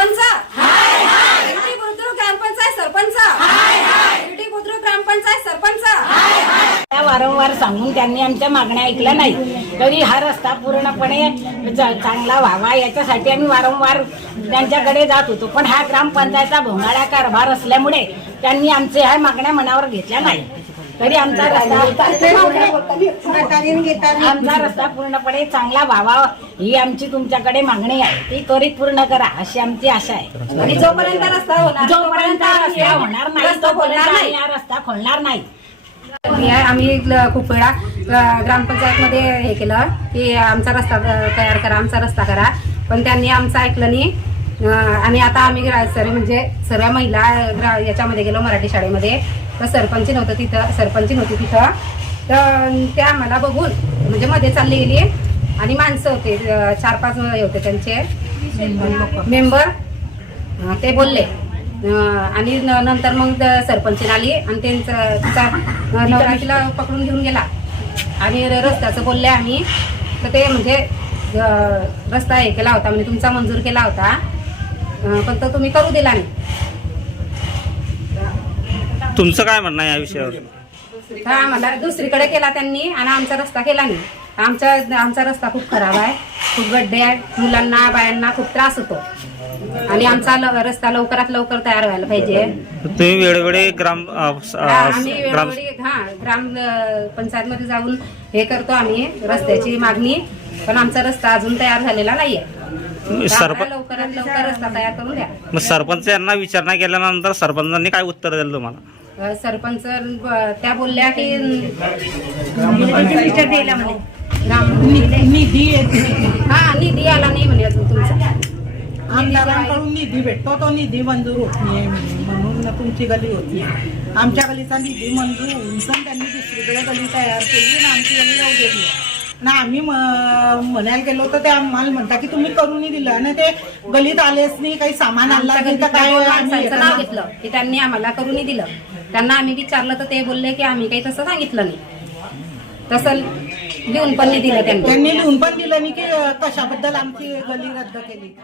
सरपंच शिर्डी बुद्रुक ग्रामपंचायत सरपंच शिर्डी बुद्रुक ग्रामपंचायत सरपंच वारंवार सांगून त्यांनी आमच्या मागण्या ऐकल्या नाही। तरी हा रस्ता पूर्णपणे चांगला व्हावा याच्यासाठी आम्ही वारंवार त्यांच्याकडे जात होतो, पण हा ग्रामपंचायतचा भोंगाळा कारभार असल्यामुळे त्यांनी आमच्या ह्या मागण्या मनावर घेतल्या नाही। तरी आमचा रस्ता पूर्णपणे चांगला व्हावा ही आमची तुमच्याकडे मागणी आहे, ती त्वरित पूर्ण करा अशी आमची आशा आहे। आणि जोपर्यंत रस्ता होणार होणार नाही तोपर्यंत आम्ही हा रस्ता खोलणार नाही। आम्ही खूप वेळा ग्रामपंचायतमध्ये हे केलं की आमचा रस्ता तयार करा, आमचा रस्ता करा, पण त्यांनी आमचं ऐकलं नाही। आणि आता आम्ही सर्व महिला याच्यामध्ये गेलो मराठी शाळेमध्ये, तर सरपंच नव्हती तिथं, तर त्या आम्हाला बघून म्हणजे मध्ये चालली गेली आणि माणसं होते 4-5 होते त्यांचे मेंबर, ते बोलले आणि नंतर मग सरपंच आली आणि तिचा नवरात्रीला पकडून घेऊन गेला आणि रस्त्याचं बोलले आम्ही, तर ते म्हणजे रस्ता हे केला होता म्हणजे तुमचा मंजूर केला होता, पण तो तुम्ही करू दिला नाही। तुमचं काय म्हणणं आहे या विषयावर? हा, मला दुसरीकडे केला त्यांनी आणि आमचा रस्ता केला नाही। आमचा रस्ता खूप खराब आहे, खूप गड्डे आहेत, मुलांना बायांना खूप त्रास होतो आणि आमचा रस्ता लवकरात लवकर तयार व्हायला पाहिजे। तुम्ही वेळोवेळी आम्ही ग्राम पंचायत मध्ये जाऊन हे करतो आम्ही रस्त्याची मागणी, पण आमचा रस्ता अजून तयार झालेला नाहीये। लवकरात लवकर रस्ता तयार करून द्या। मग सरपंच यांना विचारणा केल्यानंतर सरपंचांनी काय उत्तर दिलं तुम्हाला? सरपंच त्या बोलल्या की निधी आला नाही म्हणे अजून तुमचा, आमदारांकडून निधी भेटतो, तो निधी मंजूर होत नाही म्हणून तुमची गली होती। आमच्या गलीचा निधी मंजूर होऊन पण त्यांनी दुसरीकडे गली तयार केली आणि आमची गली येऊ गेली ना। आम्ही म्हणायला गेलो तर ते आम्हाला म्हणता की तुम्ही करूनही दिलं आणि ते गलीत आलेच नाही, काही सामान आणलं काय नाव घेतलं की त्यांनी आम्हाला करूनही दिलं। त्यांना आम्ही विचारलं तर ते बोलले की आम्ही काही तसं सांगितलं नाही, तसं लिहून पण नाही दिलं त्यांनी लिहून पण दिलं नाही की कशाबद्दल आमची गली रद्द केली।